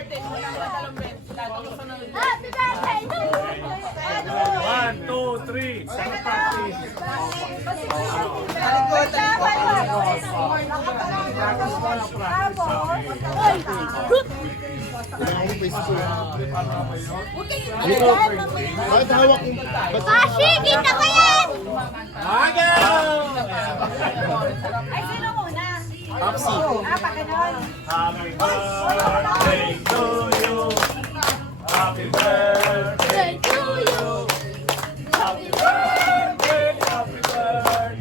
birthday mo. Happy birthday! 1, 2, 3. Second practice. Pashi, kita ba yan? Agaw! Ay, sino muna? Popsi. Pag ganon. Happy birthday to you. Happy birthday to you. Happy birthday, happy birthday.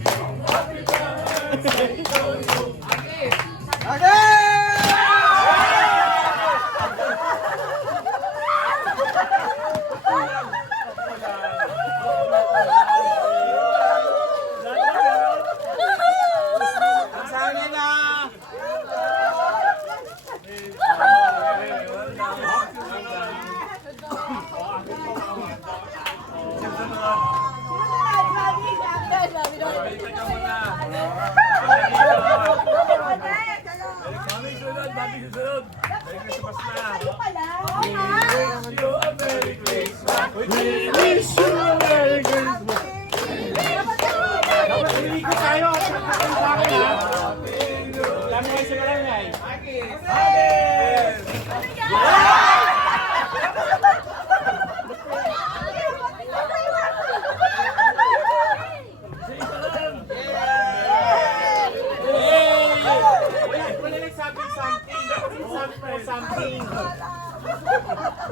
Happy birthday to you. Sana na. Mami, sunod, mami, susunod. Merry Christmas na. Oo nga. Wish you a Merry Christmas. We wish you a Merry Christmas. Dapat umiikot tayo. Kapag sa akin ha. Dami kayo sa kalangay. Something.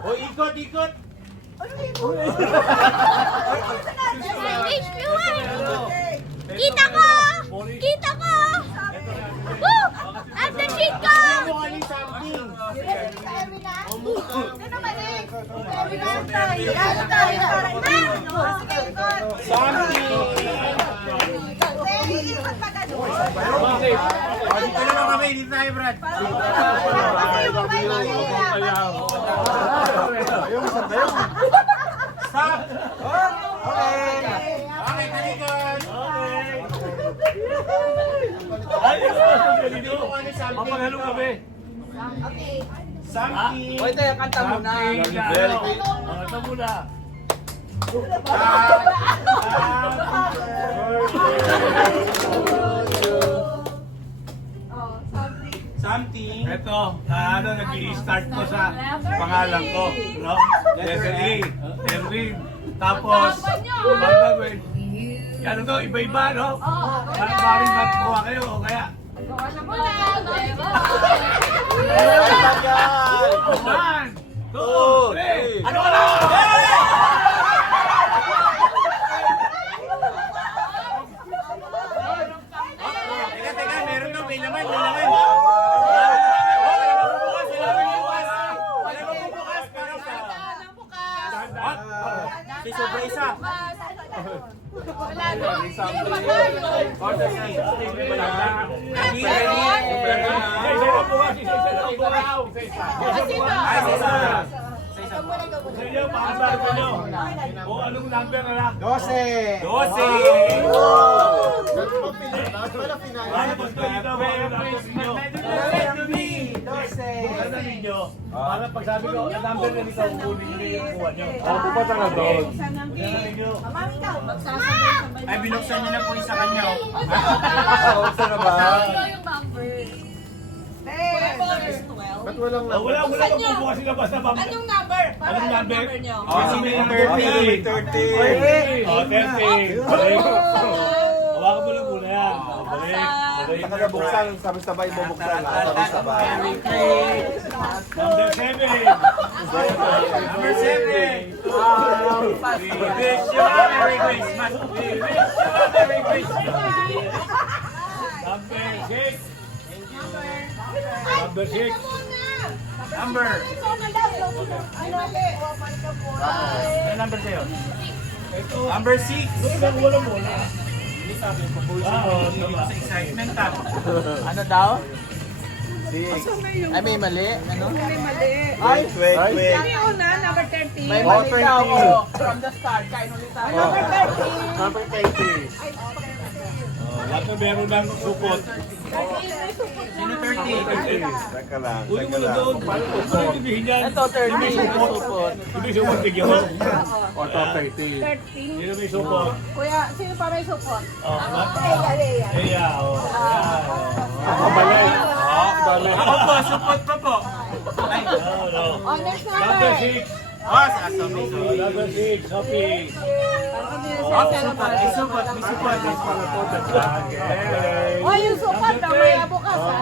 O, ikot, ikot. Wish you Kita ko! Kita ko! Woo! At the sheet ko! Something. Ano mali? Ano tayo? Dito na lang kami, dito tayo, Brad. Stop! Okay, talikod. Dito ko ano something. Mapaghalo kami. Something. Oy, tayo, kanta muna. Kanta muna. Something. Ito, nag-i-start ko sa pangalan ko, no? Letter A, Erwin. Tapos, pagkawin. Ano to, iba-iba, no? Maring matuwa kayo, o kaya. One, two, three. Ano ka na? Teka, meron daw, may laman, may laman. Si Sobra isa. Wala doon. O anong number na lang? 12. 12! Ganda ninyo. Para pag sabi ko, ang number na nito, kunin nyo yung kuha nyo. Ako pa talaga doon. Ganda ninyo. Ay, binuksan niyo na po isa kanya. Buksan na ba? Ba't walang Wala magbubukas sila basta bang... Anong number? Anong number? nyo? Sino yung 30? 30. O, 30. Balik. Hawakan mo lang muna yan. Balik. Balik. Nakagabuksan, sabay-sabay bubuksan. Sabay-sabay. Number 7. Number 7. We wish you a Merry Christmas. We wish you a Merry Christmas. Number 6. Number 6. Number. Ano number sa'yo? Number 6. Wala muna. Sa excitement ka. Ano daw? Ay, may mali. Ano? May mali. Ay, wait. Sabi ko na, number 30. May mali daw. From the start, kain ulit tayo. Number 30. Number 30. Lahat na meron ng supot. Sino 30? Teka lang, Uli mo teka na lang. doon. Paano ibigin yan? Ito, 30. Supot. Ibig supot, bigyan mo. O, ito, 30. 30. Sino may supot? Kuya, sino pa may supot? Oh, Eya, oh. Ako balay. Balay. Ako po, support pa po. Ay, Oh, next Number number. 6. sa sabi ko. Number 6, Sophie. Parang hindi na siya salamat. May support, may support. Okay. Oh, yung supot na may bukas ha.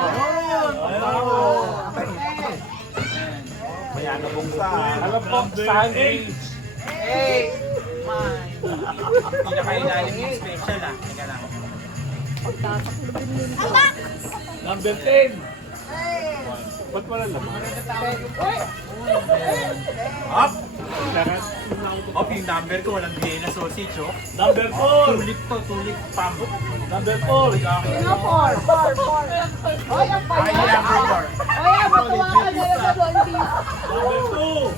May ano buksan. Alam po, sandwich. Hey! Pinakailalim yung special ah. Teka lang. Number 10. Ba't wala naman? Up! Up yung number ko, walang Vienna sausage oh. Number 4. Tulik to, tulik pam. Number 4. Sino 4? Oy, ang Ay, paya. number 4. Oy, matuwa ka na lang sa Blondie. Number 2.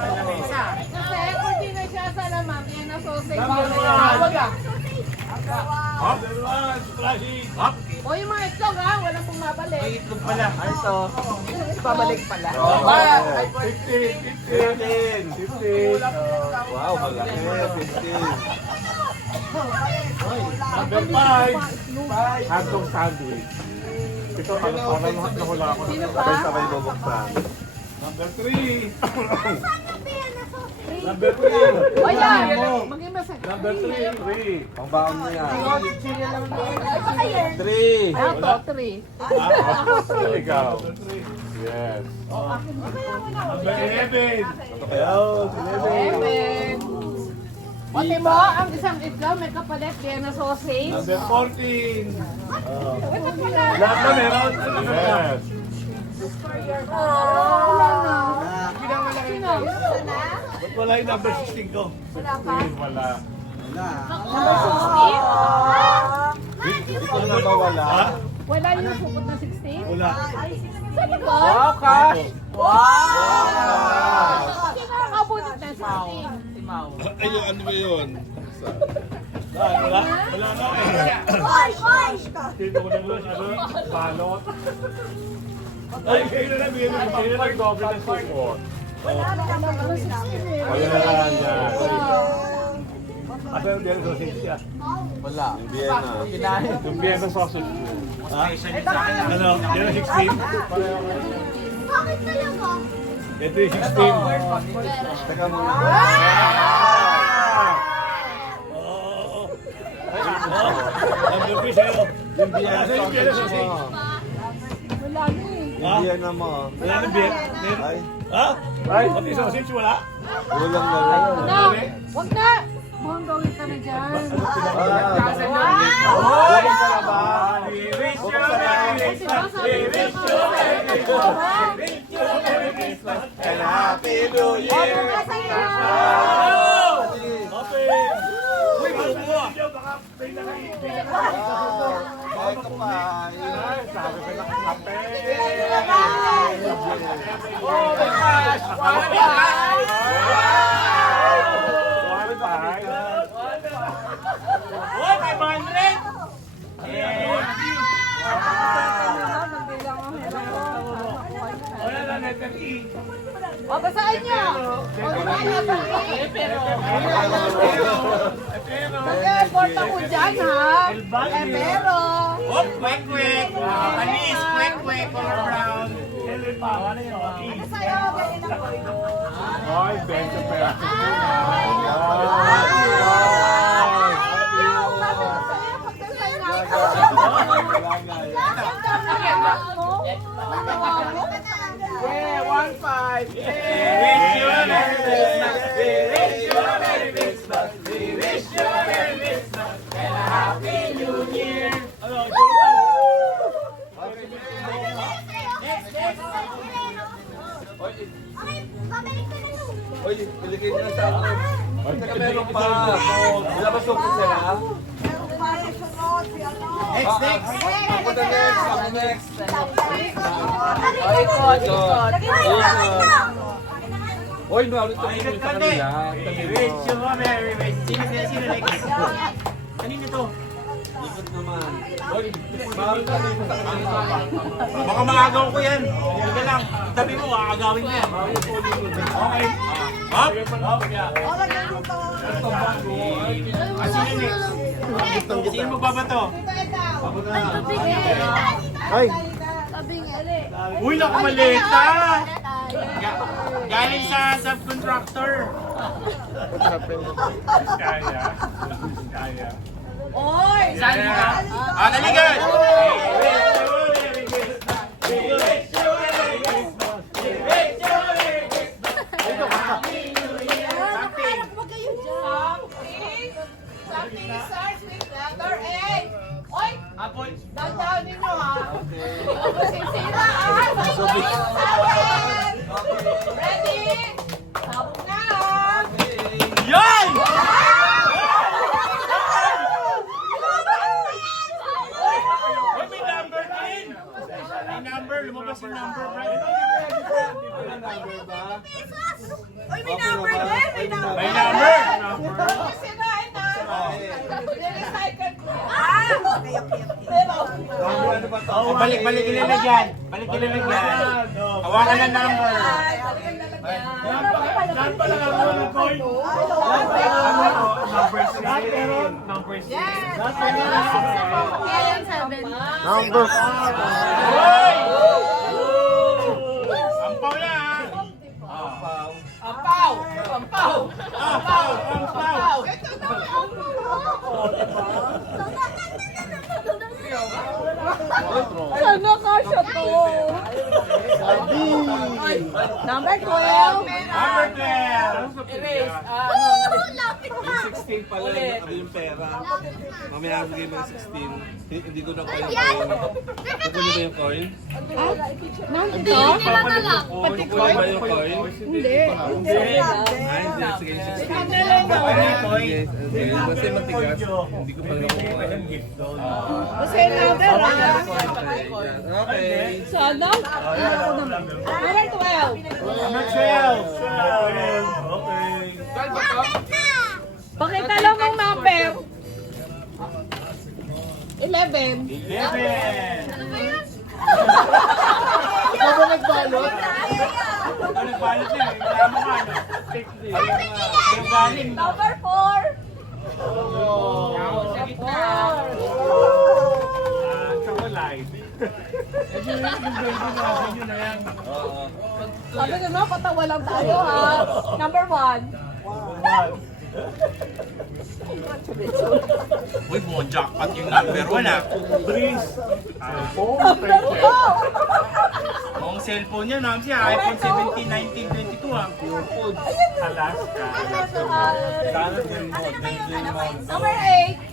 Kasi kung di na siya salamat, yan na sausage. Number Wag ah. Number 1, Flashy. Up! O yung mga itlog ha, walang pumabalik. May itlog pala. Pabalik pala. 15. 15. Wow, malaki. 15. Number 5. Hotdog sandwich. Ito, parang nahula ako. Sino pa? Sabay-sabay bubuksan. Number 3. Number 3. O yan, maging masakit. Number 3. Ang baon mo yan. Sino lang doon? 3. Ah, to, 3. Ikaw. Yes. Number 11. Ayun, 11. 11. Pati mo, ang isang itlog, may kapalit, Vienna sausage. Number 14. Wala Lahat na meron. Yes. Sino? Ba't wala yung number 16 ko? Wala pa? Wala. Number 16? Ito na ba wala? Ha? Wala yung supot na 16? Wala. Saan ba? Cash! Sino ang abutit na 16? Ay, yung ano ba yun? Wala? Wala na eh. Sino ko na lang, ano? Balot. Ay, kayo na lang, bigyan mo. Kayo na lang, doble ng support. Kaya na lang yan. Asa yung Vienna sausage siya? Wala. Yung Vienna. Yung Vienna sausage ko. Ha? Special yun sa akin ah. Ano? Vienna 16? Bakit talaga? Ito yung 16. Teka muna. Oo. Ang gabi sa'yo. Yung Vienna Asa yung Vienna sausage? Wala na eh. Yung Vienna mo. Wala na Vienna? Ay, Ha? Ay, pati sausage wala? kulang na lang. Na, wag na! Buong gawin ka na dyan. Kulang ka na ba? Kasi ba sabi ko And Happy New Year! Open! Uy, mabuha! Baka may Ay, kapay. sabi ko na kape. Oh, may cash! One five. Oh, 500! Wala na, letter E. O, basahin niyo! O, basahin niyo E, pero... Okay, report ako dyan, ha? Pero... Oh, quick, quick! Panis, quick, quick, color brown. Ano yun? E. Ay, 20 pesos. Yeah, 1-5. Wish you a Merry Christmas! Wish you a Merry Christmas! Wish you a Merry Christmas! And a Happy New Year! Okay, babalik ka na nun. Uy, piligin na sa akin. Teka, meron pa. Ilabas ko po sila. Next, next! Ako na next. Ako next. O, ikot, ikot. Lagyan mo yung kamay na. Oy, nalit ko yung sa kanila. Wish you a merry wish. Sino next? Kanina to? Ikot naman. Oy, mahal ka dito sa kanila. Baka maagaw ko yan. Hindi ka lang. Tabi mo, aagawin mo yan. Okay. Hop! Hop! Sino next? Sino magbabato? Ay! Uy, nakamaleta! Galing sa subcontractor. Kaya. Oy! Saan ka? Dali ka! Something starts with letter A. Oy! Apple. Down ninyo ha. Sisira ha. Ready? Sabog na ha. Yan! Uy, may number din! May number, lumabas yung number, bro. Uy, may number din! May number! May number! Sisirain na. Nirecycle ko yan. Okay, okay, okay. Oh, balik ilalagyan. Balik ilalagyan. Hawakan na number. Saan pala ang mga coin? Number 6. Number 6. Number Hoy! Ampaw na ha! Ampaw! Ampaw! Ampaw! Ito na ang Sana kasya to. Number 12. Number 12. Erase. Lapit na! 16 pala yung pera. Mamaya bigay mo ng 16. Hindi ko na kaya yung Yan! coin. Kukunin ba yung coin? Hindi, nila na lang. Kukunin ba yung coin? Hindi. Ay, hindi. Sige, 16. Sige, kasi matigas. Hindi ko pa nakukuha. Kasi number Okay. Sana? Number 12. Number 12. Okay. Lapit na! Pakita lang ang number. 11. 11. Ano ba yun? Ano nagbalot na eh. Wala mo nga no. Yung galing. Number 4. Sa gitna. Chocolate. Yun na yan. Sabi ko na, patawa lang tayo ha. Number 1. Uy, buong jackpot yung number 1 ah. Breeze. Number 2. Buong cellphone niya, no? Siya, iPhone 17, 19, 22 ah. Alaska. Sana din mo. Number 8.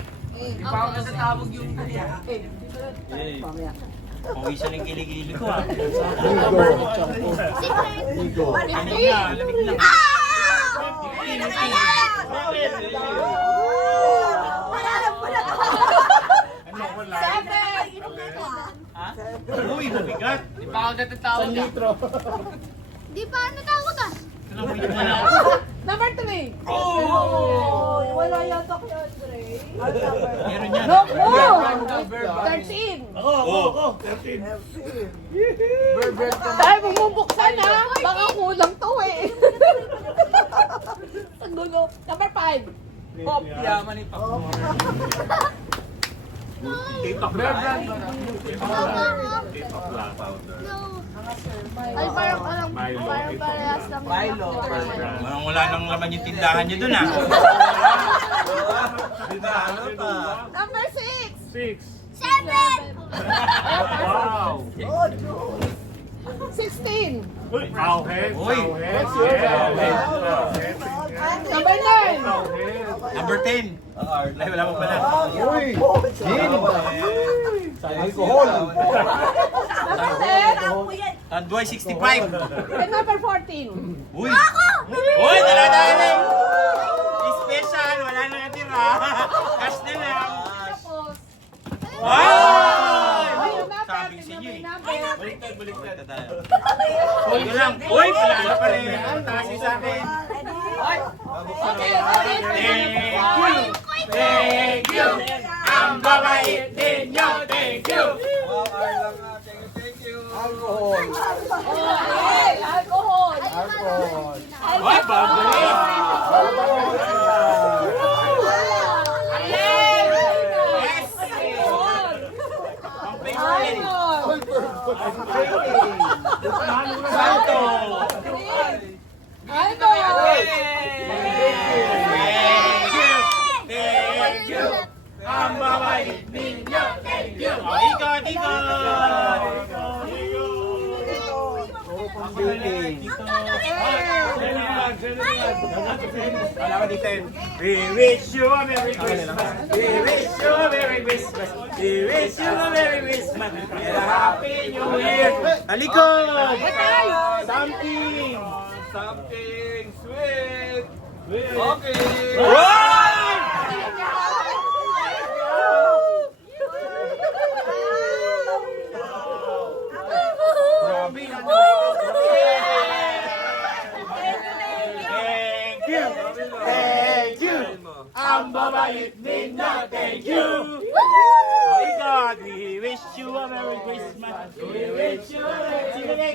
Pawisan ng kiligili ko ah. Secret! Lamig na. Ano ko lang? 7. Uy, mabigat. Di pa ano tawag ah? Wait mo na. Number 3. Oh! Wala yata kay Andre. Meron yan. No, 13. Ako. 13. Tayo bumubuksan ha. Baka kulang to eh. Ang gulo. Number 5. K-pop lang. K-pop lang powder. Ay, parang alam, Milo. parang parehas lang. Milo. Parang wala nang laman yung tindahan niyo dun ah. Number 6. 6. 7! Wow. 16. Uy, Tauhead. Uy. Number 9. Number 10. Ay, wala pa pala. Alcohol. Number 10. Tanduay 65. And number 14. Uy! Uy, dala-dala na eh. Special, wala na natira. Cash na lang. Wow! Ay, yung number. Sabi sa inyo eh. Number. Baliktad tayo. Uy, lang. Uy, pala pa rin. Taas sa akin. Thank you. Ang babait ninyo. Thank you. Ay, babalik. Santo. Thank you. Ang babait ninyo. Thank you. Ikot. We wish you a Merry Christmas. We wish you a Merry Christmas. We wish you a Merry Christmas and a Happy New Year. Talikod! Something sweet. Okay. Thank you. Ang babait ninyo. Thank you. Oh, God, we wish you a Merry Christmas. We wish you a Merry Christmas.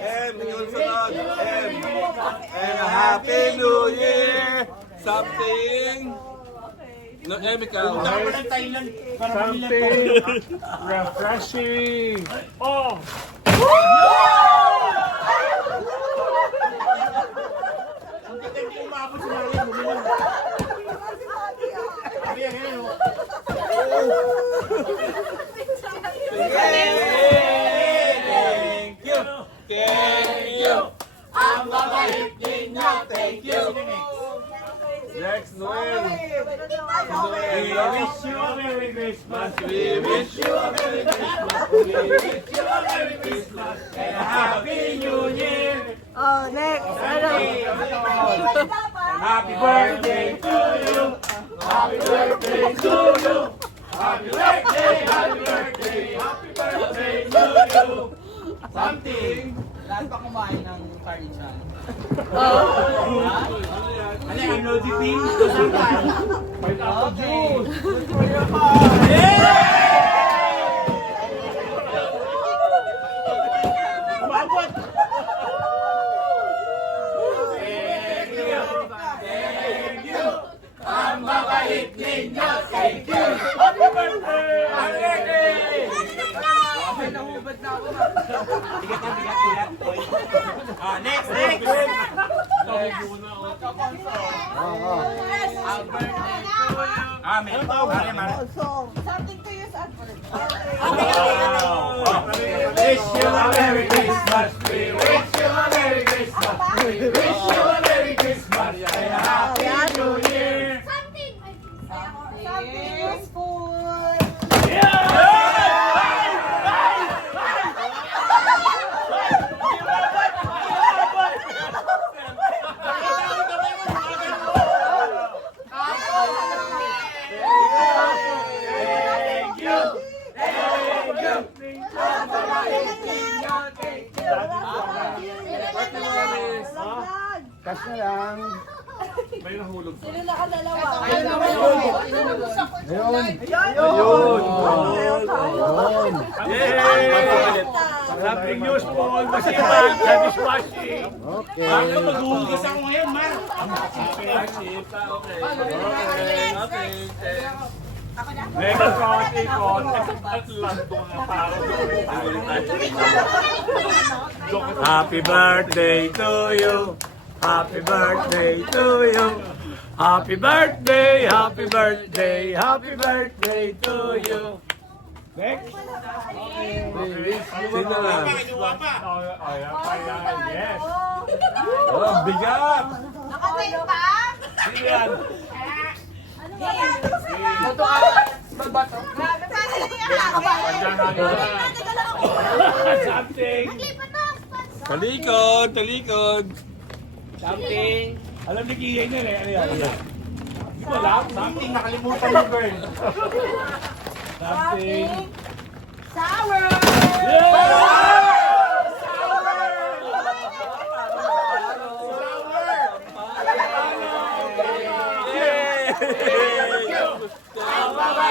And a Happy New Year! Something... No, ikaw. Punta ka pa ng Thailand para pamilya ko. Refreshing. Oh! Hindi umabot sa mga bumilang. Ayan, oh. Thank you. Thank you. Ang babait ninyo. Thank you. Next Noel. We wish you a Merry Christmas. We wish you a Merry Christmas. We wish you a Merry Christmas and a Happy New Year. Oh, next. Happy birthday to you. Happy birthday to you. Happy birthday, happy birthday, happy birthday to you. Something. Lahat pa kumain ng Carichan. Ano yung Lodi Team? Umabot! Thank you! Ang babait ninyo! Thank you! Happy birthday! Happy birthday! Nahubad na ako. Bigat. Next! Meron to. Mare. Something to use at Wish you a Merry Christmas. We wish you a Merry Christmas. We wish you a Merry Christmas and a Happy New Year. Something. something useful. Kas na lang. May nahulog. Sino nakadalawa? Ayun. Yay! Something useful. Masipag. Dishwashing. Okay. Bakit maghuhugas ako ngayon, Mar? Next ikon. At lang doon ang parang Happy birthday to you. Happy birthday to you. Happy birthday, happy birthday, happy birthday to you. Next. Sino na? Yes. Oh, bigat! Nakatayo pa? Sino yan? Bato ka. Bato. Something. Naglipat na. Talikod! Talikod! Something. Alam ni Kiya niya eh. Ano yan? Hindi ko alam. Something. Nakalimutan mo, girl. Something. Sour! Yeah!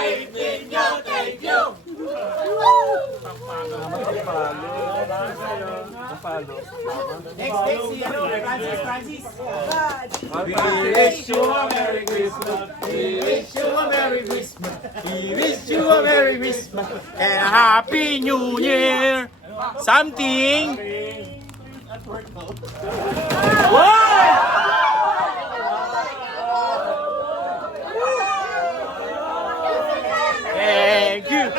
mabait ninyo. Thank you. Next, si Francis. We wish you a Merry Christmas. We wish you a Merry Christmas. We wish you a Merry Christmas and a Happy New Year. Something. Thank you.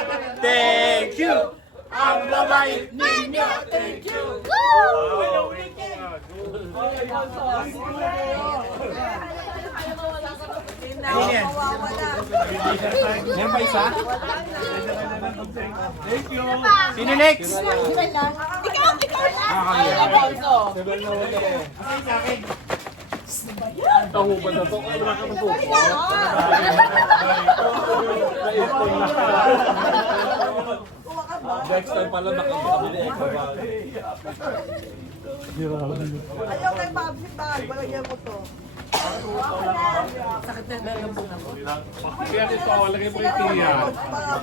Thank you. Ang babait ninyo. Thank you. Yan pa isa? Thank you. Sino next? Next time pala makabili. Ayaw kay Bobby bag, balagyan ko to. Kaya ito, lagay mo kay Tia.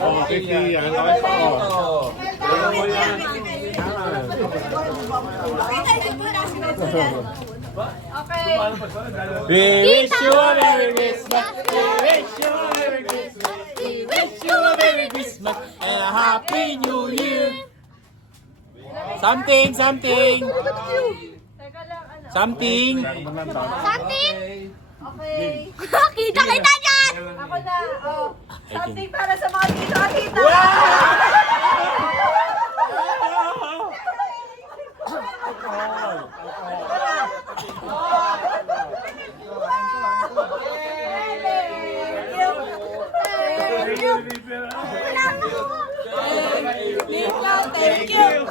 Oo, kay Tia. Lagay pa ako. We wish you a Merry Christmas. We wish you a Merry Christmas. We wish you a Merry Christmas and a Happy New Year. Something. Something? Something. Okay. Kita dyan! Ako na, oh. Something para sa mga tito at tita. Thank you.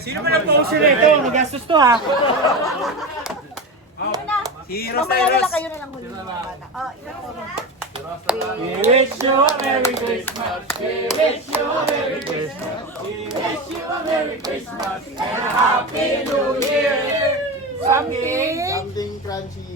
Sino ba nag-post nito? Magastos to ha. Si Roseros. Kayo na lang muli mga bata. Oh, We wish you a Merry Christmas. We wish you a Merry Christmas. We wish you a Merry Christmas and a Happy New Year. Something crunchy.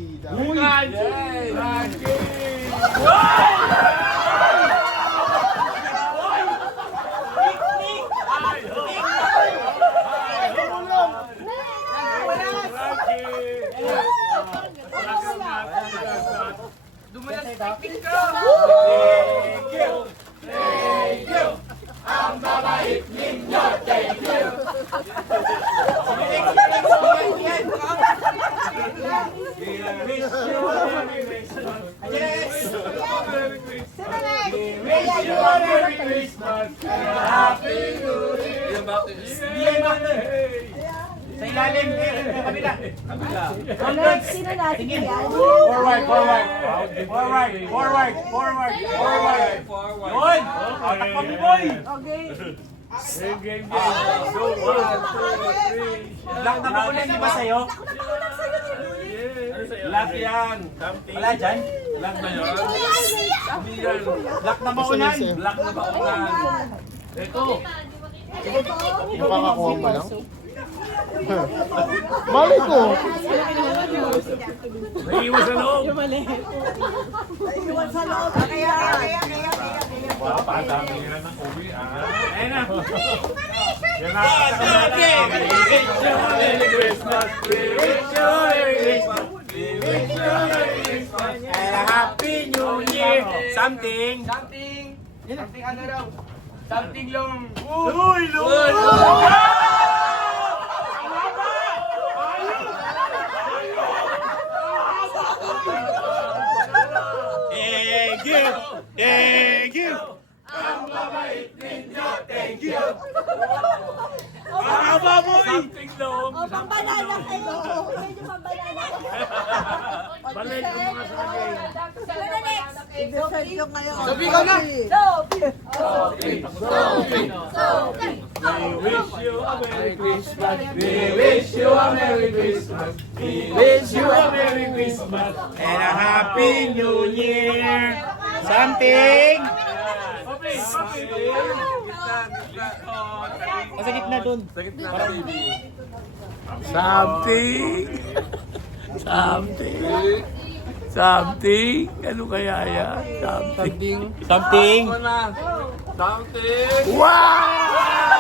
Sa ilalim, sa kabila. sino natin yan? Forward. Yun! Takpan mo, boy! Okay. Lock na ba ulit ba sa'yo? Lock yan. Wala dyan? Lock na yun. Lock na ba ulan? Lock na ba ulan? Ito. Makakakuha pa lang? Mali ko! Naiiwas sa loob. Iwan sa loob. Kaya. Papadami nila ng uwi. Ayan na. Yan na. Merry Christmas! We wish you a Merry Christmas! We wish you a Merry Christmas! And a Happy New Year! Something! Something ano daw? Something long! Uy! Thank you! Thank you! Ang babait ninyo! Thank you! Something long. Oh, pambanana kayo. Medyo pambanana kayo. Balik mo mga sa akin. Sino na next? I-deserve yung ngayon. Sabi ka na. We wish you a Merry Christmas. We wish you a Merry Christmas. We wish you a Merry Christmas and a Happy New Year. Something. Sa gitna dun. Sa gitna. Something. Something. Ano kaya yan? Something. Something. Something. Wow!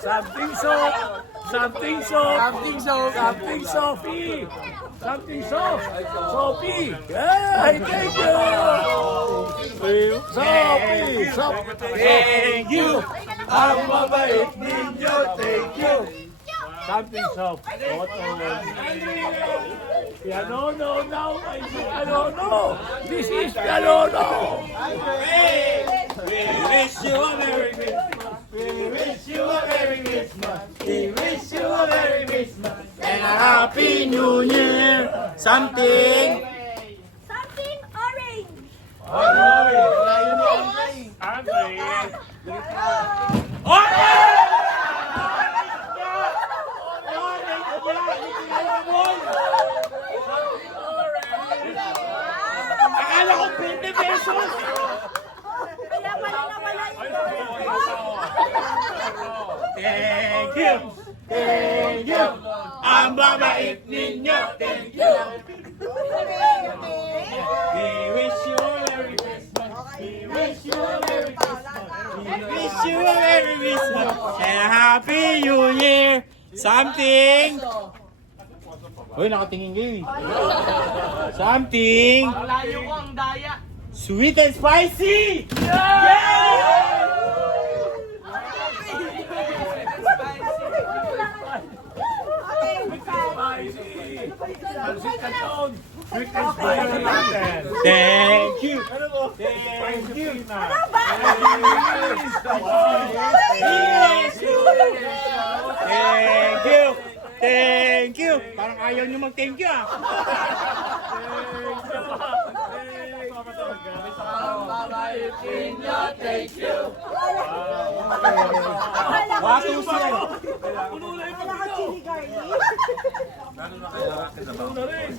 Something soap. Something soap. Something soap. Something Sophie. Something soap. Sophie. Hey, thank you. Sophie. Thank you. Ang mabait ninyo. Thank you. Something soap. Pianono now. I see pianono. This is pianono. We wish you a Merry Christmas. We wish you a Merry Christmas. We wish you a Merry Christmas and a Happy New Year. Something. Something orange. Akala ko 20 pesos. Kaya pala nawala yung Thank you. Thank you. Ang babait ninyo. Thank you. We wish you a Merry Christmas. We wish you a Merry Christmas. We wish you a Merry Christmas and a Happy New Year. Something. Uy, nakatingin kayo eh. Something. Layo ko ang daya. Sweet and spicy. Yeah! Thank you. Thank you. Thank you. Thank you. Parang ayaw nyo mag-thank you ah. Thank you. Wato siya. Wala ka chili garlic.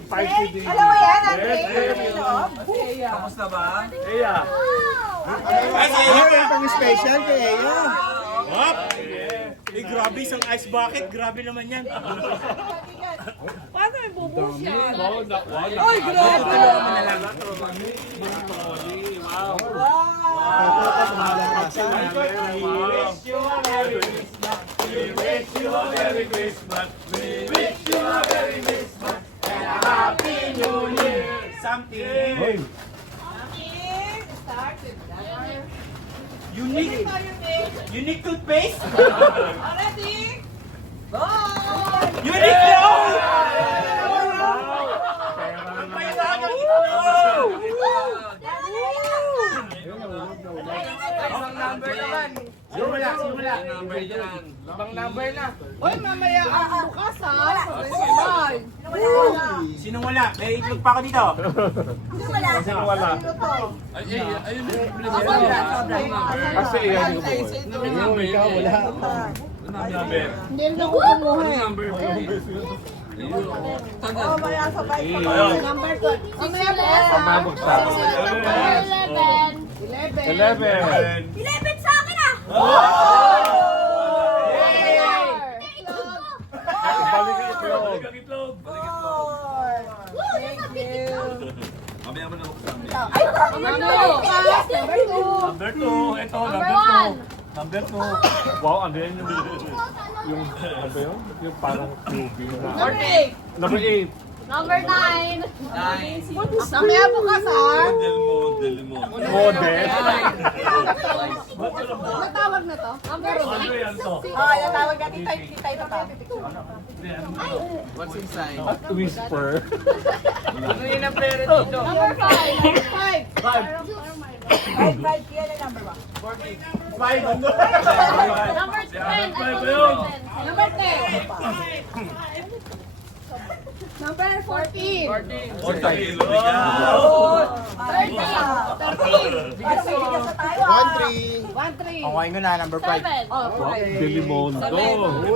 Spicy. Alam mo yan, Andre? Loob. Kamusta ba? Yeah. Kasi itong special kaya yun. Hop! Eh, grabe isang ice bucket. Grabe naman yan. Paano yung bubuhos yan? Ay, grabe! We wish you a Merry Christmas. We wish you a Merry Christmas and a Happy New Year. Something. Unique toothpaste? Ready? Go! Unique clothes! Ang kailangan ng itlog! Ibang number naman. Simula. Ibang number na. Uy, mamaya ang bukas ha. Bye. Sinong wala? May itlog pa ako dito. Sino wala? Sino to? Kasi yan yung ikaw wala. Hindi na ko kumuha. Oh, maya sabay ko. Number 2. Mamaya bukas ha. Mabagsak. 11. 11 sa akin ah! Balik ang itlog. Thank you. Mamaya mo na buksan. Ay, Number 2. Number 2. Ito, number 2. Number 2. Wow, ano yan yung ano ba yun? Yung parang tubig na. Number 8. Number 8. Number 9. Mamaya bukas ha. Model mo. Model. Matawag na to. Number 6. Ano yan to? Ah, natawag natin tayo pa. What's inside? At whisper. Ano yun ang pera dito? Number 5. Number 5. 5 yan ang number ba? 5 ano? Number 10. Number 10. Number 14. 40 kilo. 13. Ay, bigas na tayo 1-3. Okay ko na, number 5. 7. Delimondo.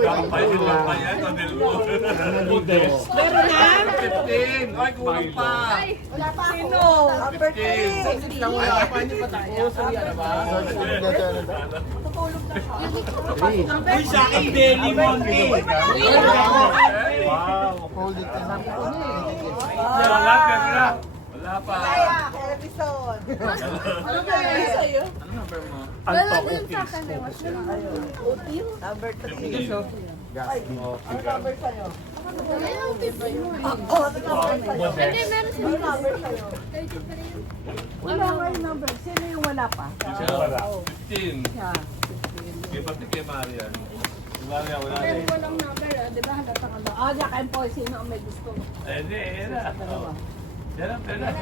Kampanya na pa yan, o Delimondo. Meron na? 15. Ay, kulang pa. Wala pa ako. Number 3. Uy, sa akin, Delimondo. Wow. Wala pa. Kaya, Elvison. Ano ba yun sa'yo? Ano number mo? Number 3. Ay, ano number sa'yo? Ano number sa'yo? Hindi, meron sila. Ano number sa'yo? Wala nga yung number. Sino yung wala pa? Siya wala. 15. Kaya pati kay Marian. Wala na. Walang number, di ba? Halata ka ba? Ah, Jack and Paul, sino ang may gusto? Eh, di, yan na. Yan na, yan na.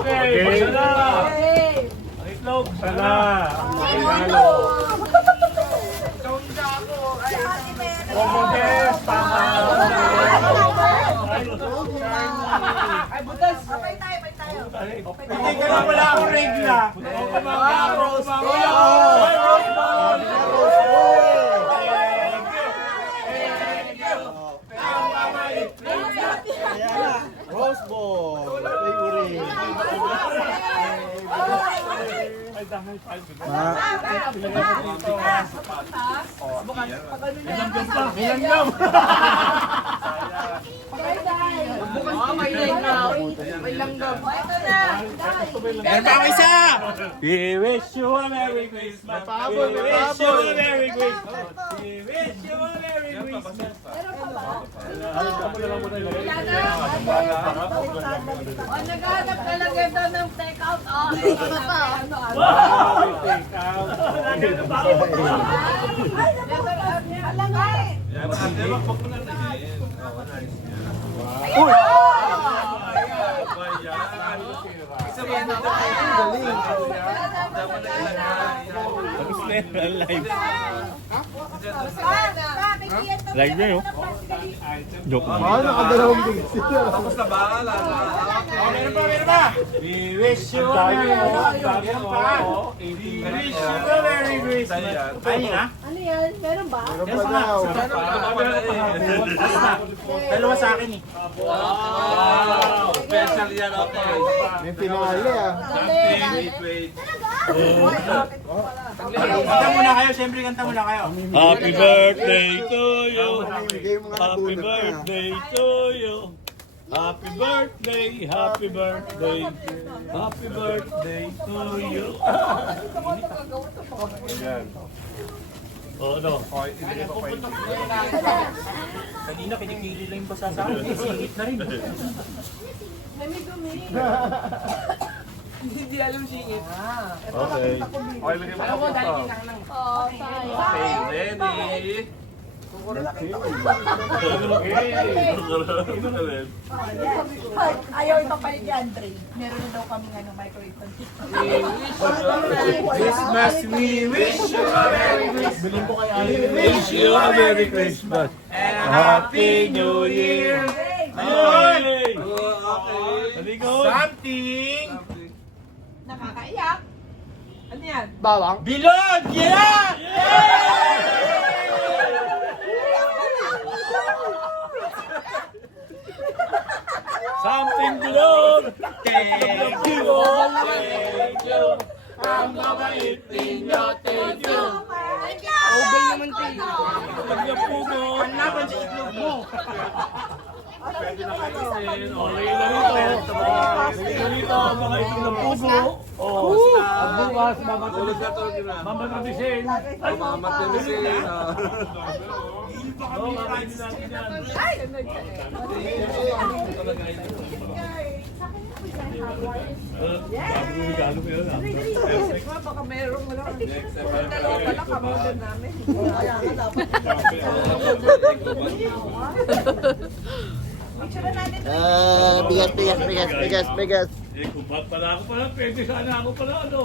Okay, basta na. Hey! Ang itlog, sana. Ano? Yes, tama. Ay, butas. Pay tayo. Hindi ka na, wala akong regla. Rose Bowl. Favorite. May langgam. Meron pa ako isa! We wish you a Merry Christmas. We wish you a Merry Christmas. We wish you a Merry Christmas. Naghanap ka lang ito ng take out. Ano pa? Wow! Take out. Yan, ate, wag mo na naging. Oo, nice yan. Uy! Isa ba na galing? Dapat na Tapos na yun, live. Live Live na yun. Joke lang. Tapos na ba? Meron pa! We wish you a Merry Christmas. We wish you a Merry Christmas. Ayun na? Ano yan? Meron ba? Dalawa sa akin eh. Wow! Special yan, okay. May pinakali ah. Wait. Kanta muna kayo, siyempre kanta muna kayo. Happy birthday to you. Happy birthday to you. Happy birthday, happy birthday. Happy birthday to you. Yan. Oh, ano? Kanina kinikili lang yung basa sa akin. Singit na rin. Hindi alam singit. Okay. Okay, bigyan mo Alam mo, dahil ito. kinang lang. Oh, sayang. Okay, ready? Ayaw ipapalit ni Andre. Meron na daw kami microwave. Christmas, we wish you a Merry Christmas. Wish you a Merry Christmas. And a Happy New Year. Ayun! Something! Nakakaiyak. Ano yan? Bawang? Bilog! Yeah! Something below. Thank you! Thank you! Ang mabait ninyo, thank you! Obey naman kayo. Pagyan po mo. Ang laban sa itlog mo! Okay na rito. Dito, mga itlog ng pugo. Oh, at bukas, Mama Tradisin. Ay, Mama Tradisin. oh, kakainin natin yan. Regalo ko yun. Baka meron mo lang. Dalawa pala kamodin namin. Kaya nga dapat. Bigas. Eco bag pala ako pala. Pwede sana ako pala ano.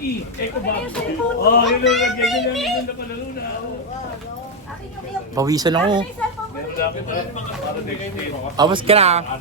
Eco bag. Oh, yun ang ganyan yun na pala luna. Pawisan ako. Meron namin pala mga para din. Awas ka na.